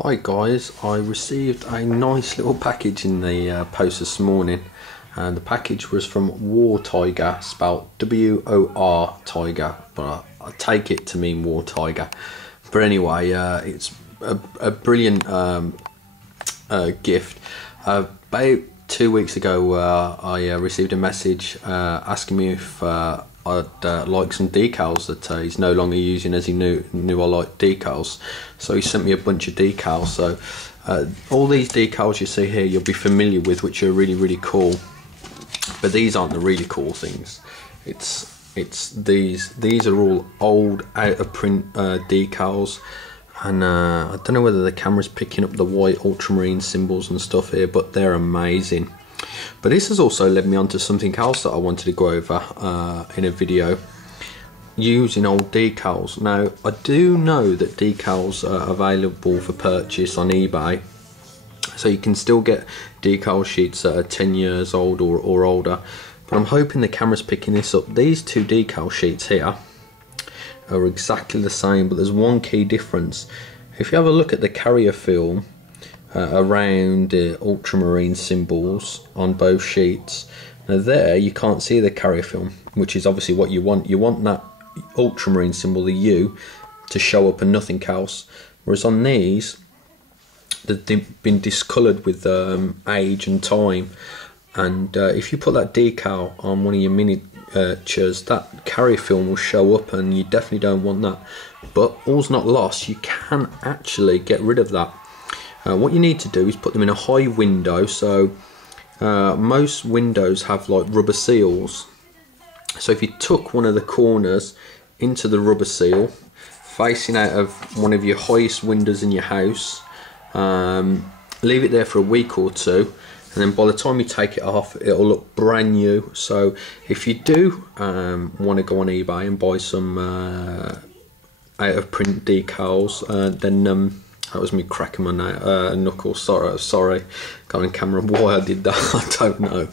Hi guys, I received a nice little package in the post this morning, and the package was from War Tiger, spelled W-O-R Tiger, but I take it to mean War Tiger. But anyway, it's a brilliant gift. About 2 weeks ago I received a message asking me if I'd like some decals that he's no longer using, as he knew I like decals. So he sent me a bunch of decals. So all these decals you see here you'll be familiar with, which are really cool. But these aren't the really cool things. It's these are all old out of print decals. And I don't know whether the camera's picking up the white ultramarine symbols and stuff here, but they're amazing. But this has also led me on to something else that I wanted to go over in a video, using old decals. Now, I do know that decals are available for purchase on eBay, so you can still get decal sheets that are 10 years old or older, but I'm hoping the camera's picking this up. These two decal sheets here are exactly the same, but there's one key difference. If you have a look at the carrier film around the ultramarine symbols on both sheets, now there you can't see the carrier film, which is obviously what you want. You want that ultramarine symbol, the U, to show up and nothing else, whereas on these they've been discoloured with age and time. And if you put that decal on one of your miniatures, that carrier film will show up, and you definitely don't want that. But all's not lost, you can actually get rid of that. What you need to do is put them in a high window. So most windows have like rubber seals. So if you took one of the corners into the rubber seal, facing out of one of your highest windows in your house, leave it there for a week or two, and then by the time you take it off, it'll look brand new. So if you do want to go on eBay and buy some out of print decals, then that was me cracking my knuckles. Sorry, got on camera. Why I did that, I don't know.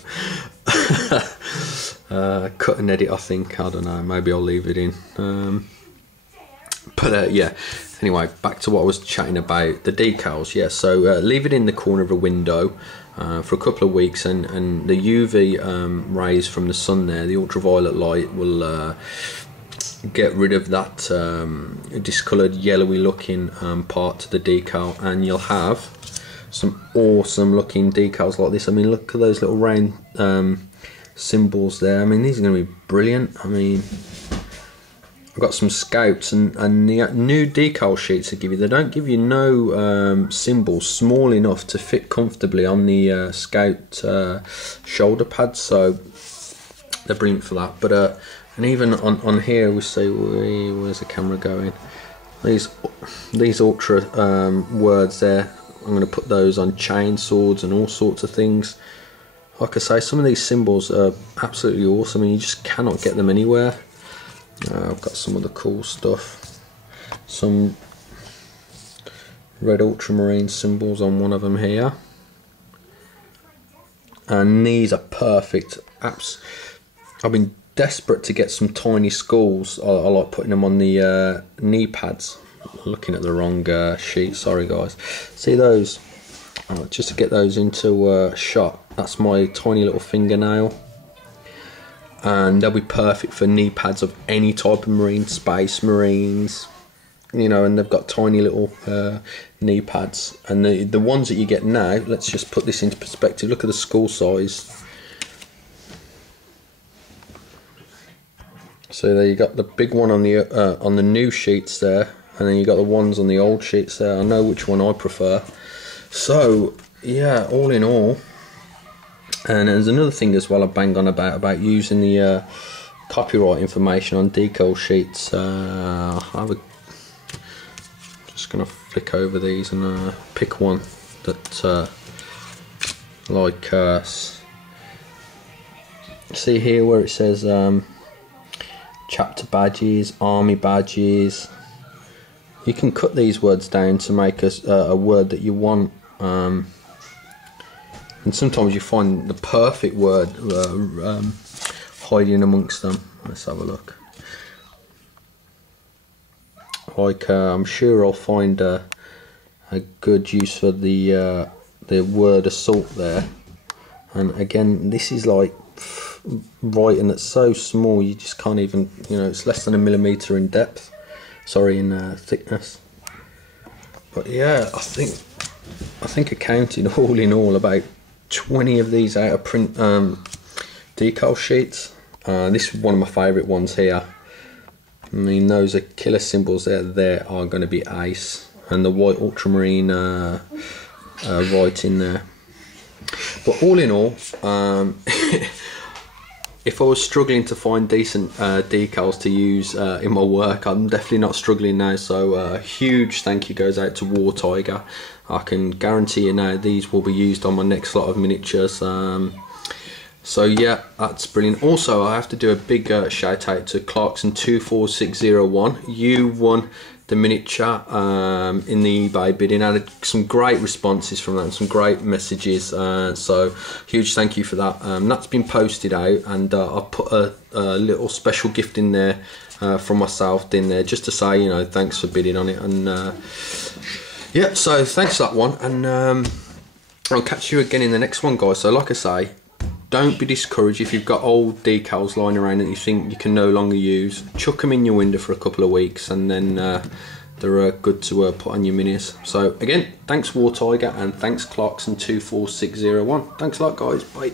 Cut and edit, I think. I don't know. Maybe I'll leave it in. But yeah. Anyway, back to what I was chatting about, the decals. Yeah. So leave it in the corner of a window for a couple of weeks, and the UV rays from the sun there, the ultraviolet light, will get rid of that discoloured yellowy looking part to the decal, and you'll have some awesome looking decals like this. I mean, look at those little round symbols there. I mean, these are going to be brilliant. I mean, I've got some scouts, and the new decal sheets they give you, they don't give you no symbols small enough to fit comfortably on the scout shoulder pads, so they're brilliant for that. But and even on here we see, where's the camera going? These ultra words there, I'm going to put those on chain swords and all sorts of things. Like I say, some of these symbols are absolutely awesome, and you just cannot get them anywhere. I've got some of the cool stuff. Some red ultramarine symbols on one of them here, and these are perfect. I've been desperate to get some tiny skulls. I like putting them on the knee pads. Looking at the wrong sheet, sorry guys. See those? Just to get those into shot. That's my tiny little fingernail, and they'll be perfect for knee pads of any type of marine, space marines, you know. And they've got tiny little knee pads. And the ones that you get now, let's just put this into perspective. Look at the skull size. So there you got the big one on the new sheets there, and then you got the ones on the old sheets there. I know which one I prefer. So yeah, all in all. And there's another thing as well I bang on about using the copyright information on decal sheets. Just gonna flick over these and pick one that see here where it says chapter badges, army badges. You can cut these words down to make a word that you want, and sometimes you find the perfect word hiding amongst them. Let's have a look. Like I'm sure I'll find a good use for the word assault there. And again, this is like writing that's so small you just can't even, you know, it's less than 1 millimeter in depth, sorry, in thickness. But yeah, I think I counted all in all about 20 of these out of print decal sheets. This is one of my favourite ones here. I mean, those are killer symbols there. They are going to be ace, and the white ultramarine writing there. But all in all, if I was struggling to find decent decals to use in my work, I'm definitely not struggling now. So a huge thank you goes out to War Tiger. I can guarantee you now these will be used on my next lot of miniatures. So yeah, that's brilliant. Also, I have to do a big shout out to Clarkson 24601. You won the miniature in the eBay bidding. I had some great responses from that, some great messages, so huge thank you for that. That's been posted out, and I've put a little special gift in there from myself in there, just to say, you know, thanks for bidding on it. And yeah, so thanks for that one, and I'll catch you again in the next one, guys. So like I say, don't be discouraged if you've got old decals lying around that you think you can no longer use. Chuck them in your window for a couple of weeks, and then they're good to put on your minis. So again, thanks War Tiger, and thanks Clarkson 24601. Thanks a lot, guys. Bye.